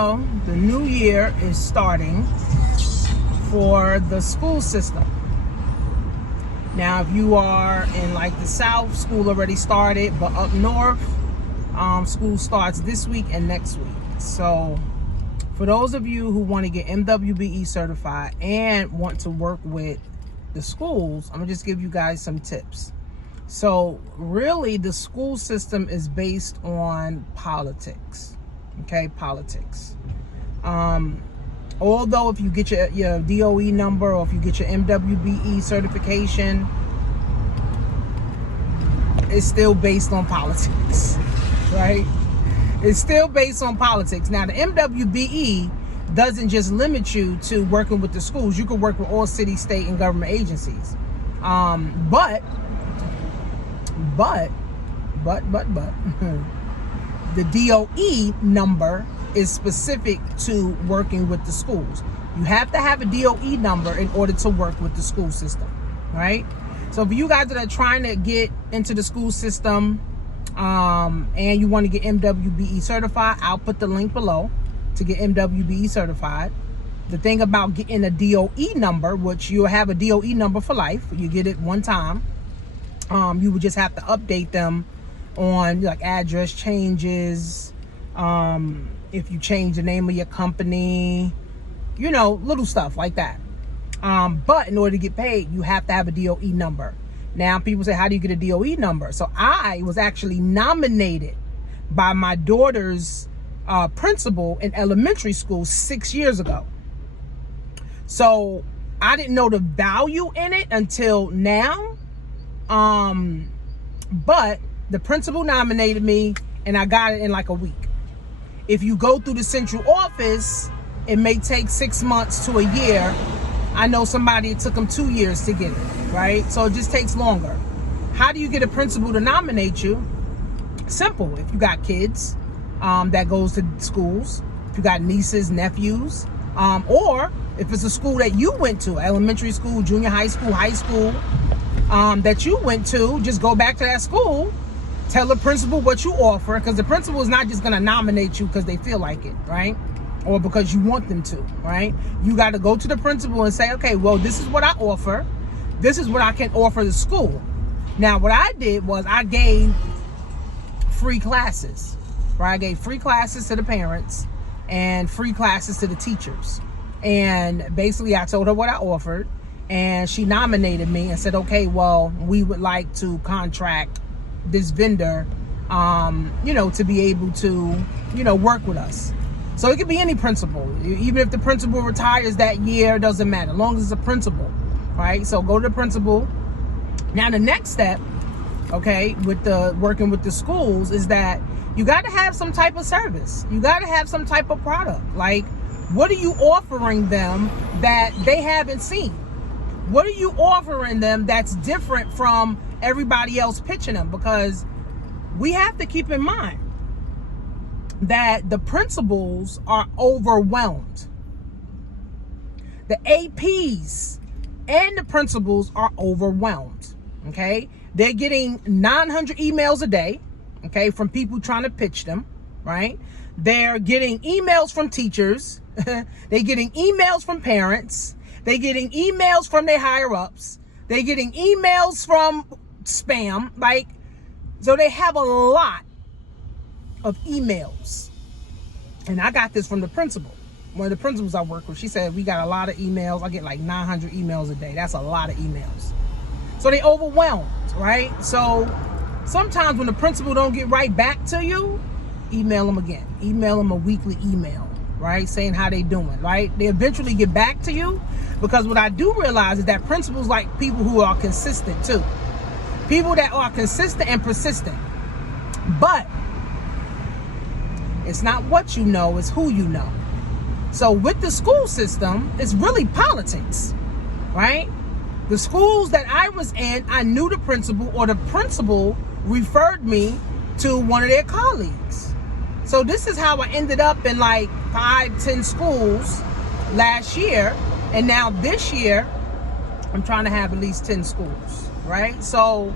So the new year is starting for the school system. Now, if you are in like the South, school already started, but up north, school starts this week and next week. So for those of you who want to get MWBE certified and want to work with the schools, I'm gonna just give you guys some tips. So really the school system is based on politics, okay? Politics. Although if you get your DOE number or if you get your MWBE certification, it's still based on politics, right? It's still based on politics. Now, the MWBE doesn't just limit you to working with the schools. You can work with all city, state, and government agencies. But, the DOE number is specific to working with the schools. You have to have a DOE number in order to work with the school system, right? So for you guys that are trying to get into the school system and you want to get MWBE certified, I'll put the link below to get MWBE certified. The thing about getting a DOE number, which you'll have a DOE number for life, you get it one time. You would just have to update them on like address changes, if you change the name of your company, you know, little stuff like that. But in order to get paid, you have to have a DOE number. Now, people say, how do you get a DOE number? So I was actually nominated by my daughter's principal in elementary school 6 years ago. So I didn't know the value in it until now. But the principal nominated me and I got it in like a week. If you go through the central office, it may take 6 months to a year. I know somebody, it took them 2 years to get it, right? So it just takes longer. How do you get a principal to nominate you? Simple. If you got kids that goes to schools, if you got nieces, nephews, or if it's a school that you went to, elementary school, junior high school, that you went to, just go back to that school. Tell the principal what you offer, because the principal is not just going to nominate you because they feel like it, right? Or because you want them to, right? You got to go to the principal and say, okay, well, this is what I offer. This is what I can offer the school. Now, what I did was I gave free classes, right? I gave free classes to the parents and free classes to the teachers. And basically, I told her what I offered, and she nominated me and said, okay, well, we would like to contract this vendor, you know, to be able to, you know, work with us. So it could be any principal. Even if the principal retires that year, it doesn't matter, as long as it's a principal, right? So go to the principal. Now the next step, okay, with the working with the schools is that you got to have some type of service. You got to have some type of product. Like, what are you offering them that they haven't seen? What are you offering them that's different from everybody else pitching them? Because we have to keep in mind that the principals are overwhelmed. The APs and the principals are overwhelmed, okay? They're getting 900 emails a day, okay, from people trying to pitch them, right? They're getting emails from teachers. They're getting emails from parents. They're getting emails from their higher ups. They're getting emails from spam, like, so they have a lot of emails. And I got this from the principal. One of the principals I work with, she said, we got a lot of emails. I get like 900 emails a day. That's a lot of emails. So they overwhelmed, right? So sometimes when the principal don't get right back to you, email them again. Email them a weekly email, right? Saying how they doing, right? They eventually get back to you, because what I do realize is that principals like people who are consistent too. People that are consistent and persistent. But it's not what you know, it's who you know. So with the school system, it's really politics, right? The schools that I was in, I knew the principal, or the principal referred me to one of their colleagues. So this is how I ended up in like 5-10 schools last year. And now this year, I'm trying to have at least 10 schools, right? So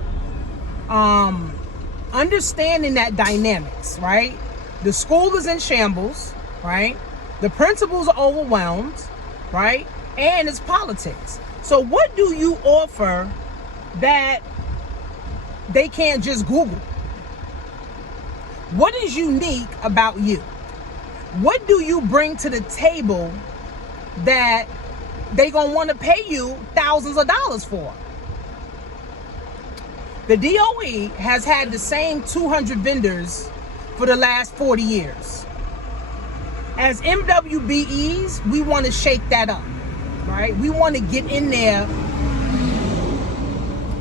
understanding that dynamics, right? The school is in shambles, right? The principals are overwhelmed, right? And it's politics. So what do you offer that they can't just Google? What is unique about you? What do you bring to the table that they gonna want to pay you thousands of dollars for? The DOE has had the same 200 vendors for the last 40 years. As MWBEs, we want to shake that up, right? We want to get in there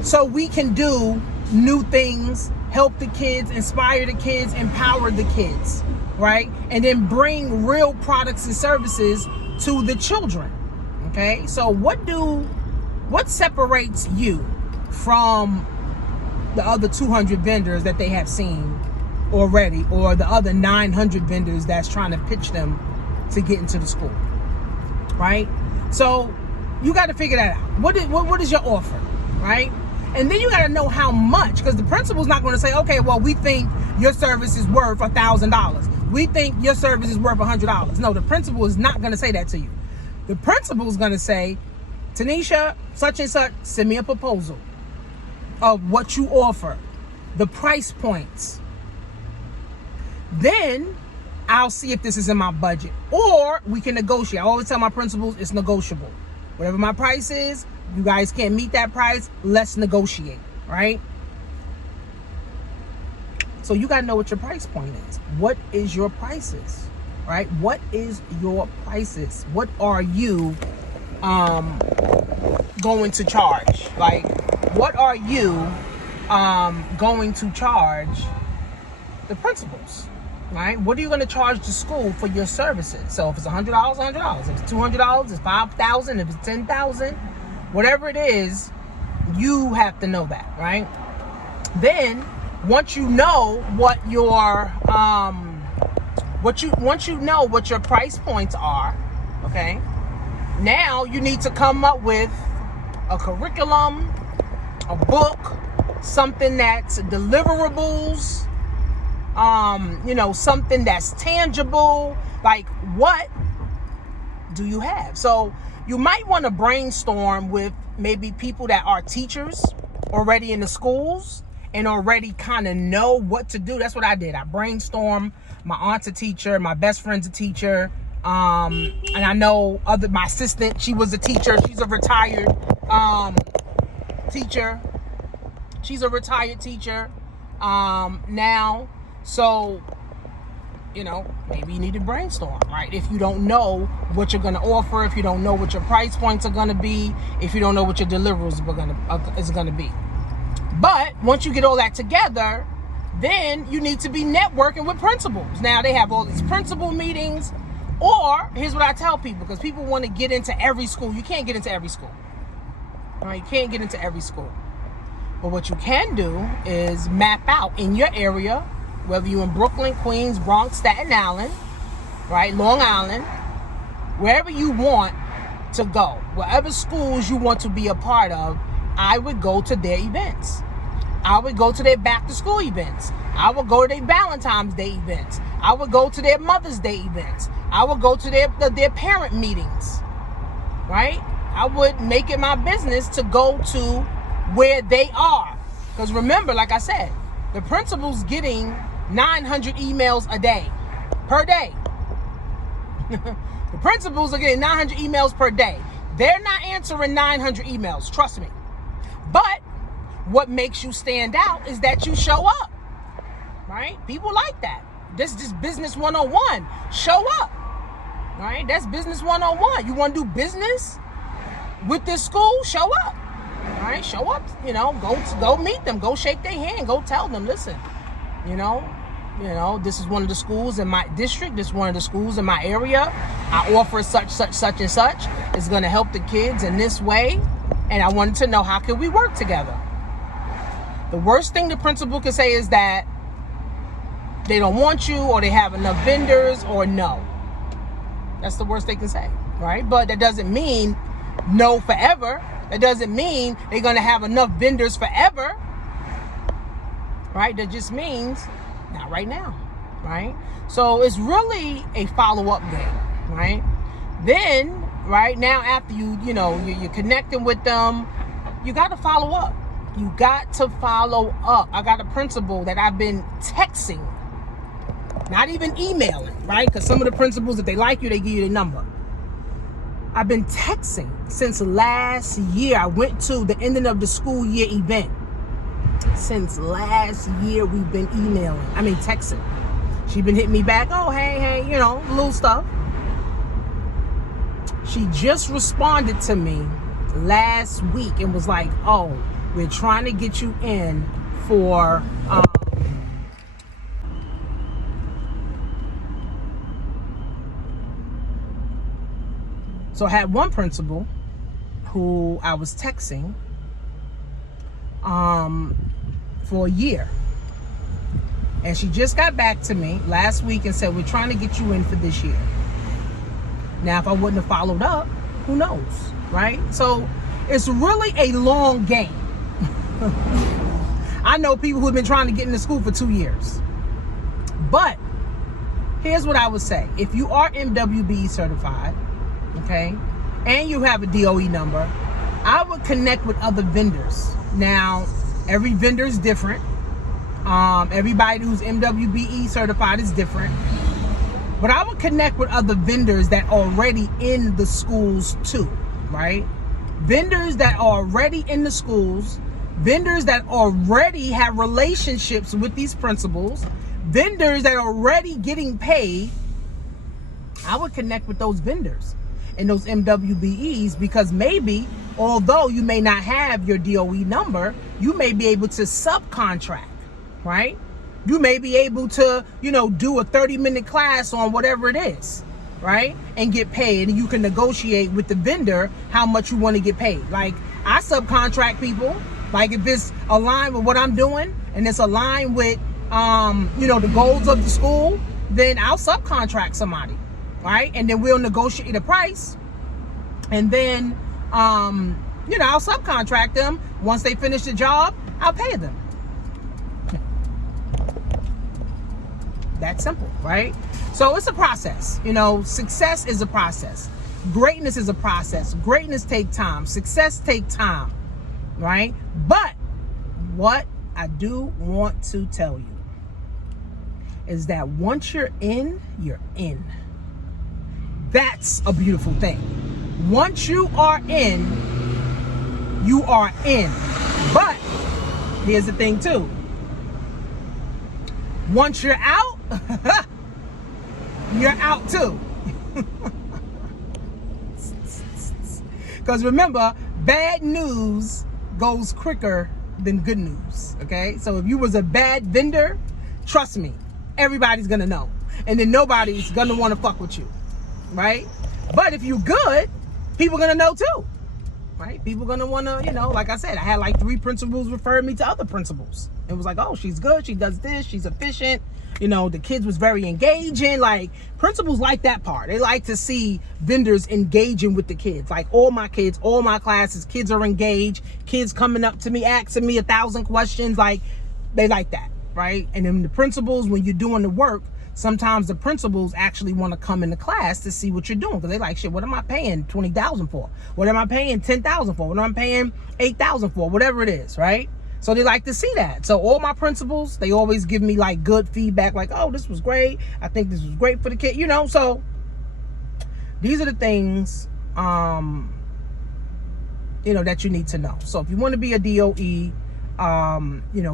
so we can do new things, help the kids, inspire the kids, empower the kids, right? And then bring real products and services to the children, okay? So what separates you from the other 200 vendors that they have seen already, or the other 900 vendors that's trying to pitch them to get into the school, right? So you got to figure that out. What is your offer, right? And then you got to know how much, because the principal's not going to say, okay, well, we think your service is worth $1,000. We think your service is worth $100. No, the principal is not going to say that to you. The principal is going to say, Tanisha, such and such, send me a proposal of what you offer, the price points. Then I'll see if this is in my budget, or we can negotiate. I always tell my principals it's negotiable. Whatever my price is, you guys can't meet that price, let's negotiate, right? So you got to know what your price point is. What is your prices, right? What is your prices? What are you going to charge? Like, what are you going to charge the principals, right? What are you going to charge the school for your services? So if it's $100, $100. If it's $200, it's $5,000. If it's $10,000, whatever it is, you have to know that, right? Then once you know what your once you know what your price points are, okay, now you need to come up with a curriculum, a book, something that's deliverables, something that's tangible. Like, what do you have? So you might want to brainstorm with maybe people that are teachers already in the schools and already kind of know what to do. That's what I did. I brainstormed. My aunt's a teacher. My best friend's a teacher. And I know my assistant, she was a teacher. She's a retired teacher. She's a retired teacher now. So, maybe you need to brainstorm, right? If you don't know what you're going to offer, if you don't know what your price points are going to be, if you don't know what your deliverables is going to be. But once you get all that together, then you need to be networking with principals. Now, they have all these principal meetings. Or, here's what I tell people, because people want to get into every school. You can't get into every school. Right? You can't get into every school. But what you can do is map out in your area, whether you're in Brooklyn, Queens, Bronx, Staten Island, right, Long Island, wherever you want to go, whatever schools you want to be a part of, I would go to their events. I would go to their back to school events. I would go to their Valentine's Day events. I would go to their Mother's Day events. I would go to their parent meetings, right? I would make it my business to go to where they are. Because remember, like I said, the principal's getting 900 emails a day, per day. The principals are getting 900 emails per day. They're not answering 900 emails, trust me. But what makes you stand out is that you show up, right? People like that. This is just business 101. Show up, right? That's business 101. You want to do business with this school? Show up, right? Show up, go meet them, go shake their hand, go tell them, listen, this is one of the schools in my district. This is one of the schools in my area. I offer such, and such. It's going to help the kids in this way. And I wanted to know, how can we work together? The worst thing the principal can say is that they don't want you, or they have enough vendors, or no. That's the worst they can say, right? But that doesn't mean no forever. That doesn't mean they're going to have enough vendors forever, right? That just means not right now, right? So it's really a follow-up game. right? Then, right now, after you're connecting with them, you got to follow up. You got to follow up. I got a principal that I've been texting, not even emailing, right? Because some of the principals, if they like you, they give you their number. I've been texting since last year. I went to the ending of the school year event. Since last year, we've been texting. She's been hitting me back. Oh, hey, little stuff. She just responded to me last week and was like, oh, we're trying to get you in for so I had one principal who I was texting for a year. And she just got back to me last week and said, we're trying to get you in for this year. Now, if I wouldn't have followed up, who knows, right? So it's really a long game. I know people who have been trying to get into school for 2 years. But here's what I would say. If you are MWBE certified, okay, and you have a DOE number, I would connect with other vendors. Now, every vendor is different. Everybody who's MWBE certified is different. But I would connect with other vendors that are already in the schools too, right? Vendors that are already in the schools, vendors that already have relationships with these principals, vendors that are already getting paid. I would connect with those vendors and those MWBEs, because maybe, although you may not have your DOE number, you may be able to subcontract, right? You may be able to, do a 30-minute class on whatever it is, right? And get paid. And you can negotiate with the vendor how much you want to get paid. Like, I subcontract people. Like, if it's aligned with what I'm doing and it's aligned with, the goals of the school, then I'll subcontract somebody, right? And then we'll negotiate a price. And then, I'll subcontract them. Once they finish the job, I'll pay them. That simple, right? So it's a process. Success is a process. Greatness is a process. Greatness takes time. Success takes time, right? But what I do want to tell you is that once you're in, you're in. That's a beautiful thing. Once you are in, you are in. But here's the thing too. Once you're out, you're out too. Because remember, bad news goes quicker than good news, okay? So if you was a bad vendor, trust me, everybody's gonna know. And then nobody's gonna wanna fuck with you, right? But if you good, people gonna know too, right? People gonna wanna, like I said, I had like 3 principals refer me to other principals. It was like, oh, she's good, she does this, she's efficient. The kids was very engaging. Like, principals like that part. They like to see vendors engaging with the kids. Like, all my kids, all my classes, kids are engaged. Kids coming up to me, asking me 1,000 questions. Like, they like that, right? And then the principals, when you're doing the work, sometimes the principals actually want to come into class to see what you're doing, because they like, shit, what am I paying $20,000 for? What am I paying $10,000 for? What am I paying $8,000 for? Whatever it is, right? So they like to see that. So all my principals, they always give me like good feedback, like, oh, this was great. I think this was great for the kid, So these are the things, that you need to know. So if you want to be a DOE,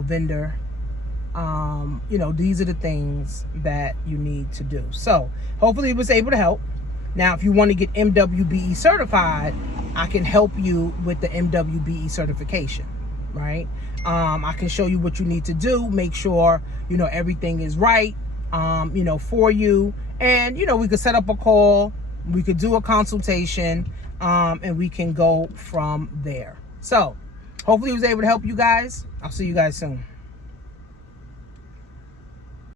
vendor, these are the things that you need to do. So hopefully it was able to help. Now, if you want to get MWBE certified, I can help you with the MWBE certification, right? I can show you what you need to do, make sure, everything is right, for you. And, we could set up a call, we could do a consultation, and we can go from there. So hopefully I was able to help you guys. I'll see you guys soon.